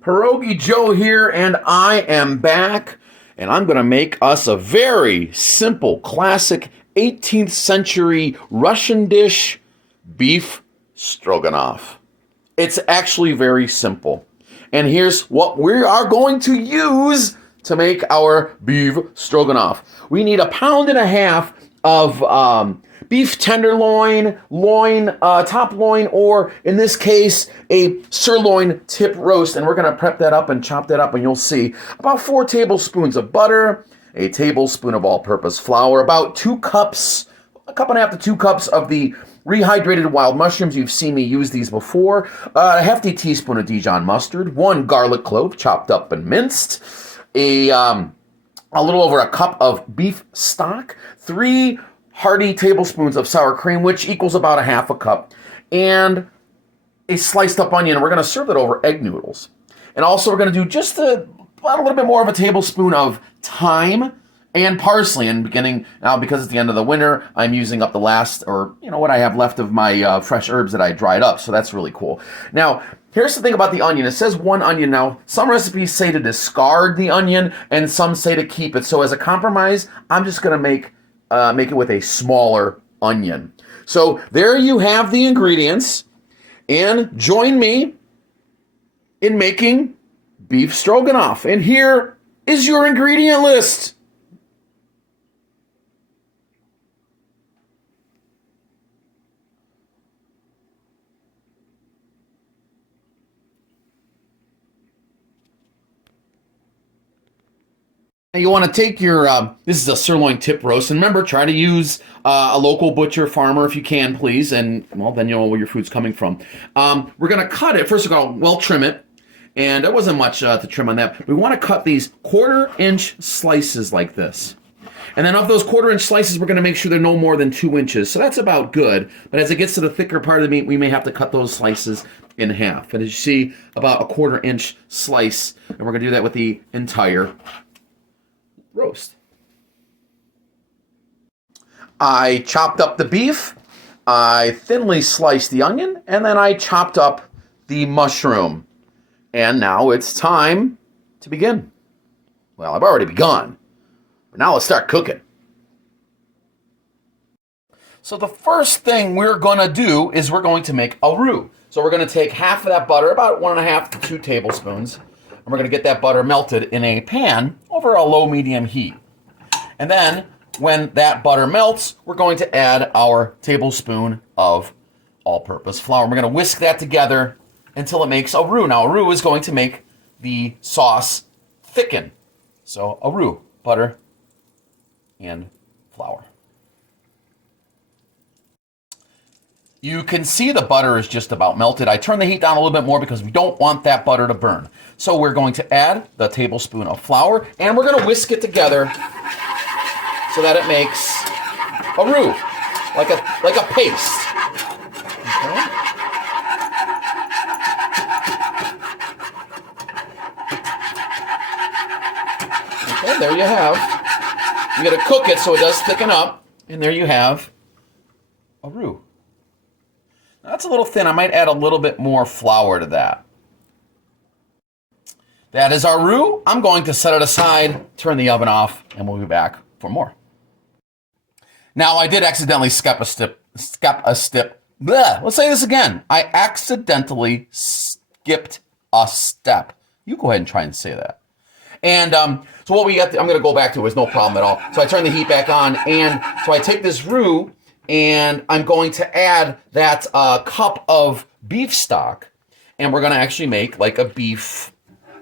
Pierogi Joe here, and I am back, and I'm going to make us a very simple, classic 18th century Russian dish, beef stroganoff. It's actually very simple. And here's what we are going to use to make our beef stroganoff. We need 1.5 pounds of beef tenderloin, top loin, or in this case, a sirloin tip roast. And we're going to prep that up and chop that up, and you'll see about 4 tablespoons of butter, a tablespoon of all-purpose flour, about 2 cups, a cup and a half to 2 cups of the rehydrated wild mushrooms. You've seen me use these before. A hefty teaspoon of Dijon mustard, 1 garlic clove chopped up and minced, a little over a cup of beef stock, 3 hearty tablespoons of sour cream, which equals about 1/2 cup, and a sliced up onion. We're going to serve it over egg noodles. And also we're going to do just about a little bit more of a tablespoon of thyme and parsley. And beginning now, because it's the end of the winter, I'm using up the last, or what I have left of my fresh herbs that I dried up. So that's really cool. Now, here's the thing about the onion. It says 1 onion. Now, some recipes say to discard the onion, and some say to keep it. So as a compromise, I'm just going to make it with a smaller onion. So there you have the ingredients, and join me in making beef stroganoff. And here is your ingredient list. You want to take your, this is a sirloin tip roast, and remember, try to use a local butcher, farmer if you can, please, and, well, then you'll know where your food's coming from. We're going to cut it. First of all, we'll trim it, and there wasn't much to trim on that. We want to cut these 1/4-inch slices like this. And then of those 1/4-inch slices, we're going to make sure they're no more than 2 inches, so that's about good. But as it gets to the thicker part of the meat, we may have to cut those slices in half. And as you see, about a 1/4-inch slice, and we're going to do that with the entire roast. I chopped up the beef, I thinly sliced the onion, and then I chopped up the mushroom. And now it's time to begin. Well, I've already begun, but now let's start cooking. So the first thing we're going to do is we're going to make a roux. So we're going to take half of that butter, about 1.5 to 2 tablespoons, and we're going to get that butter melted in a pan over a low-medium heat. And then, when that butter melts, we're going to add our tablespoon of all-purpose flour. We're going to whisk that together until it makes a roux. Now, a roux is going to make the sauce thicken. So, a roux, butter and flour. You can see the butter is just about melted. I turn the heat down a little bit more because we don't want that butter to burn. So we're going to add the tablespoon of flour, and we're going to whisk it together so that it makes a roux, like a paste. Okay, there you have. You got to cook it so it does thicken up, and there you have a roux. That's a little thin. I might add a little bit more flour to that. That is our roux. I'm going to set it aside, turn the oven off, and we'll be back for more. Now, I did accidentally skip a step. Bleh, let's say this again. I accidentally skipped a step. You go ahead and try and say that. And so what we got, I'm going to go back to is no problem at all. So I turn the heat back on, and so I take this roux, and I'm going to add that cup of beef stock, and we're going to actually make like a beef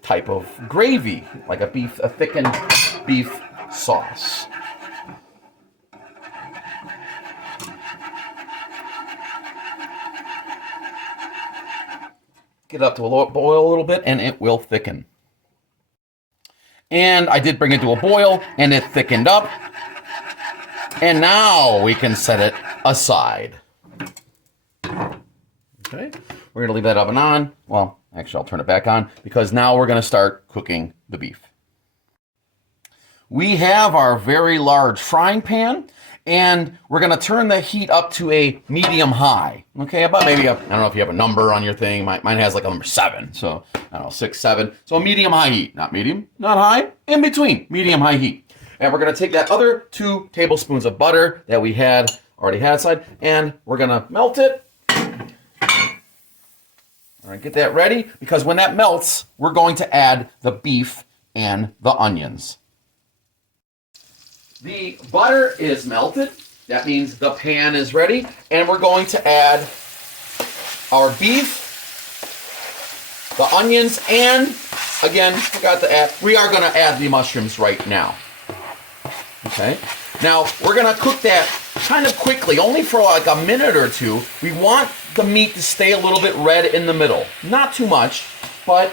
type of gravy, like a thickened beef sauce. Get it up to a boil a little bit, and it will thicken. And I did bring it to a boil, and it thickened up. And now we can set it aside. Okay, we're going to leave that oven on. Well, actually, I'll turn it back on because now we're going to start cooking the beef. We have our very large frying pan, And we're going to turn the heat up to a medium high. Okay, about maybe, I don't know if you have a number on your thing. Mine has like a number 7. So, I don't know, 6, 7. So, medium high heat. Not medium, not high, in between. Medium high heat. And we're going to take that other 2 tablespoons of butter that we already had aside, and we're going to melt it. All right, get that ready, because when that melts, we're going to add the beef and the onions. The butter is melted. That means the pan is ready. And we're going to add our beef, the onions, and again, we are going to add the mushrooms right now. Okay. Now, we're going to cook that kind of quickly, only for like a minute or 2. We want the meat to stay a little bit red in the middle. Not too much, but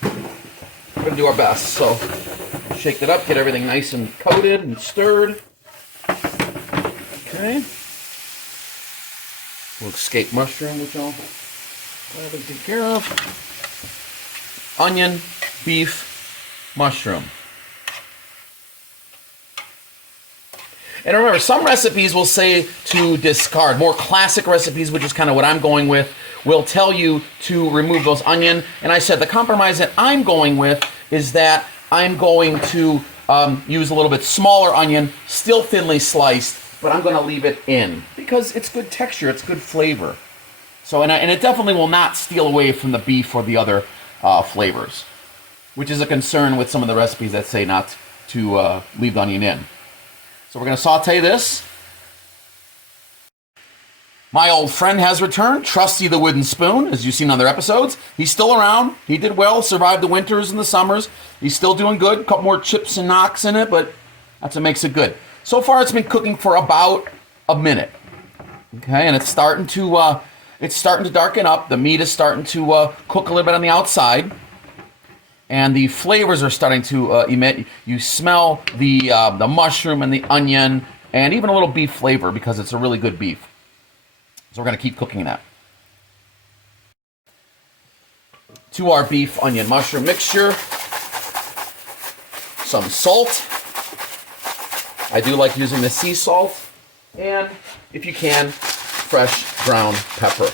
we're going to do our best. So, shake it up, get everything nice and coated and stirred. Okay. We'll escape mushroom, which I'll take care of. Onion, beef, mushroom. And remember, some recipes will say to discard. More classic recipes, which is kind of what I'm going with, will tell you to remove those onion. And I said the compromise that I'm going with is that I'm going to use a little bit smaller onion, still thinly sliced, but I'm going to leave it in because it's good texture, it's good flavor. So, and it definitely will not steal away from the beef or the other flavors, which is a concern with some of the recipes that say not to leave the onion in. So we're going to saute this. My old friend has returned, Trusty the Wooden Spoon, as you've seen on other episodes. He's still around. He did well, survived the winters and the summers. He's still doing good. A couple more chips and knocks in it, but that's what makes it good. So far, it's been cooking for about a minute. Okay, and it's starting to darken up. The meat is starting to cook a little bit on the outside. And the flavors are starting to emit. You smell the mushroom and the onion and even a little beef flavor because it's a really good beef. So we're going to keep cooking that. To our beef, onion, mushroom mixture, some salt. I do like using the sea salt. And if you can, fresh ground pepper.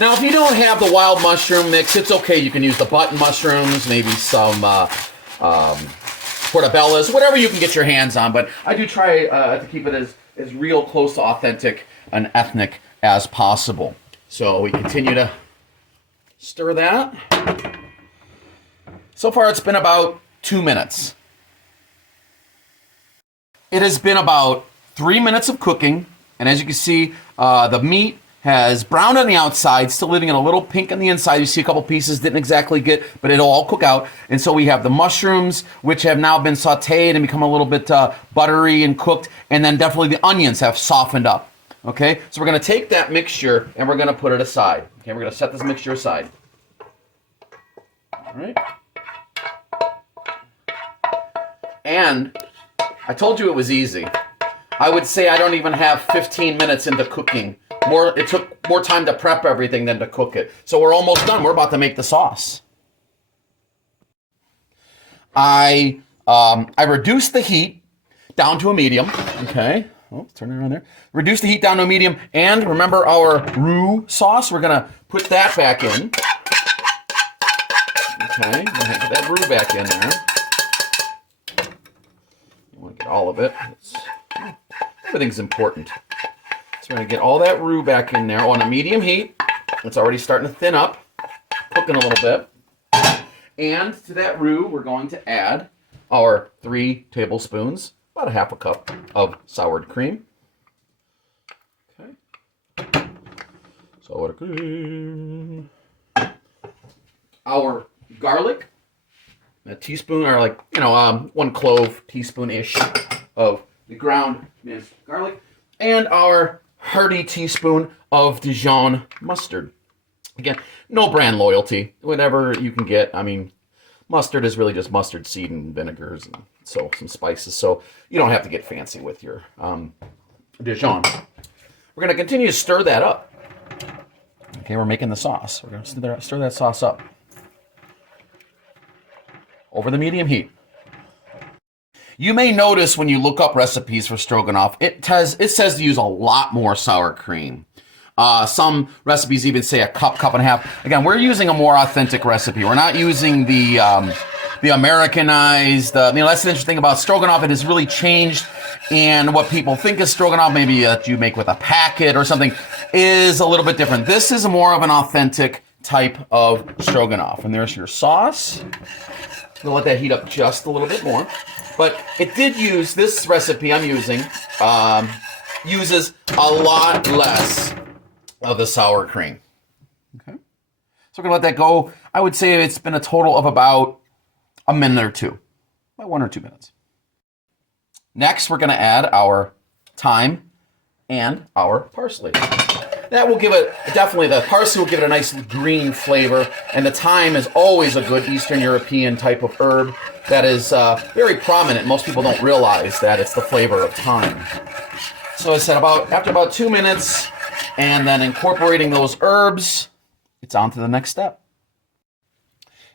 Now, if you don't have the wild mushroom mix, it's okay. You can use the button mushrooms, maybe some portobellos, whatever you can get your hands on. But I do try to keep it as real close to authentic and ethnic as possible. So we continue to stir that. So far, it's been about 2 minutes. It has been about 3 minutes of cooking. And as you can see, the meat has browned on the outside, still leaving it a little pink on the inside. You see a couple pieces didn't exactly get, but it'll all cook out. And so we have the mushrooms, which have now been sauteed and become a little bit buttery and cooked. And then definitely the onions have softened up. Okay, so we're going to take that mixture and we're going to put it aside. Okay, we're going to set this mixture aside. All right. And I told you it was easy. I would say I don't even have 15 minutes into cooking. It took more time to prep everything than to cook it. So we're almost done. We're about to make the sauce. I reduced the heat down to a medium. Okay. Oh, turn it around there. Reduce the heat down to a medium. And remember our roux sauce? We're going to put that back in. Okay. Put that roux back in there. You want to get all of it. Everything's important. So we're going to get all that roux back in there on a medium heat. It's already starting to thin up, cooking a little bit. And to that roux, we're going to add our 3 tablespoons, about a half a cup of soured cream. Okay. Sour cream. Our garlic, a teaspoon, or 1 clove teaspoon-ish of the ground minced garlic, and our hearty teaspoon of Dijon Mustard. Again, no brand loyalty, whatever you can get. I mean, mustard is really just mustard seed and vinegars and so some spices, so you don't have to get fancy with your Dijon. We're going to continue to stir that up. Okay, we're making the sauce. We're going to stir that sauce up over the medium heat. You may notice when you look up recipes for stroganoff, it says to use a lot more sour cream. Some recipes even say a cup and a half. Again, we're using a more authentic recipe. We're not using the Americanized. That's the interesting thing about stroganoff. It has really changed, and what people think is stroganoff, maybe that you make with a packet or something, is a little bit different. This is more of an authentic type of stroganoff. And there's your sauce. We'll let that heat up just a little bit more. But it did use, this recipe I'm using, uses a lot less of the sour cream. Okay. So we're going to let that go. I would say it's been a total of about a minute or two. About 1 or 2 minutes. Next, we're going to add our thyme and our parsley. That will give it, definitely the parsley will give it a nice green flavor, and the thyme is always a good Eastern European type of herb that is very prominent. Most people don't realize that it's the flavor of thyme. So I said after about 2 minutes, and then incorporating those herbs, it's on to the next step.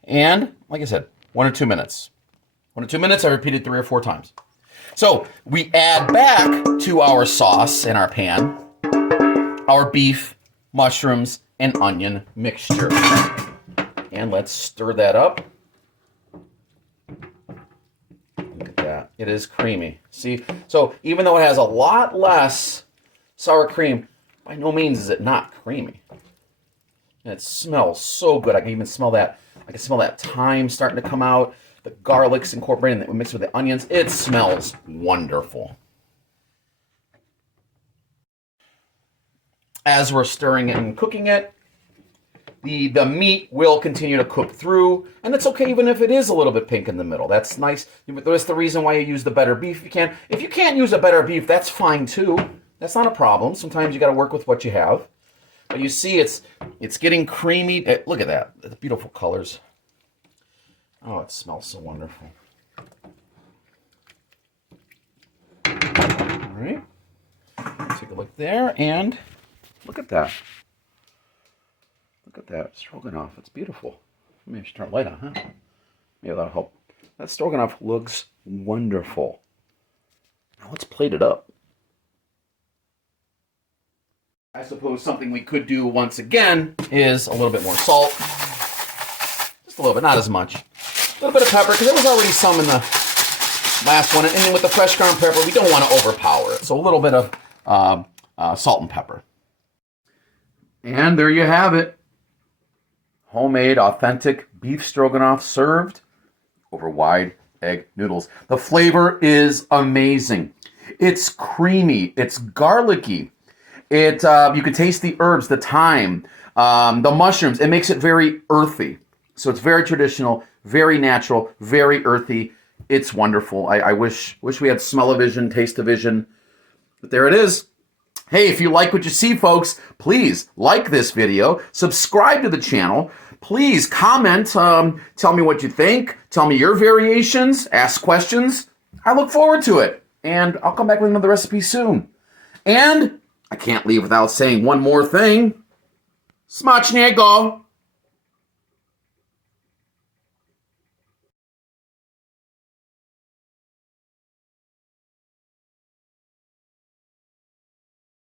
And like I said, 1 or 2 minutes. 1 or 2 minutes, I repeated 3 or 4 times. So we add back to our sauce in our pan our beef, mushrooms, and onion mixture. And let's stir that up. Look at that. It is creamy. See? So even though it has a lot less sour cream, by no means is it not creamy. And it smells so good. I can even smell that. I can smell that thyme starting to come out. The garlic's incorporated that we mix with the onions. It smells wonderful. As we're stirring it and cooking it, the meat will continue to cook through, and it's okay even if it is a little bit pink in the middle. That's nice. That's the reason why you use the better beef. If you can't use a better beef, that's fine too. That's not a problem. Sometimes you got to work with what you have. But you see, it's getting creamy. Look at that. The beautiful colors. Oh, it smells so wonderful. All right. Take a look there, and look at that. Look at that stroganoff. It's beautiful. Maybe I should turn the light on, huh? Maybe that'll help. That stroganoff looks wonderful. Now let's plate it up. I suppose something we could do once again is a little bit more salt. Just a little bit, not as much. A little bit of pepper, because there was already some in the last one. And then with the fresh ground pepper, we don't want to overpower it. So a little bit of salt and pepper. And there you have it. Homemade, authentic beef stroganoff served over wide egg noodles. The flavor is amazing. It's creamy. It's garlicky. You can taste the herbs, the thyme, the mushrooms. It makes it very earthy. So it's very traditional, very natural, very earthy. It's wonderful. I wish we had smell-o-vision, taste-o-vision. But there it is. Hey, if you like what you see, folks, please like this video, subscribe to the channel, please comment, tell me what you think, tell me your variations, ask questions. I look forward to it, and I'll come back with another recipe soon. And I can't leave without saying one more thing. Smacznego!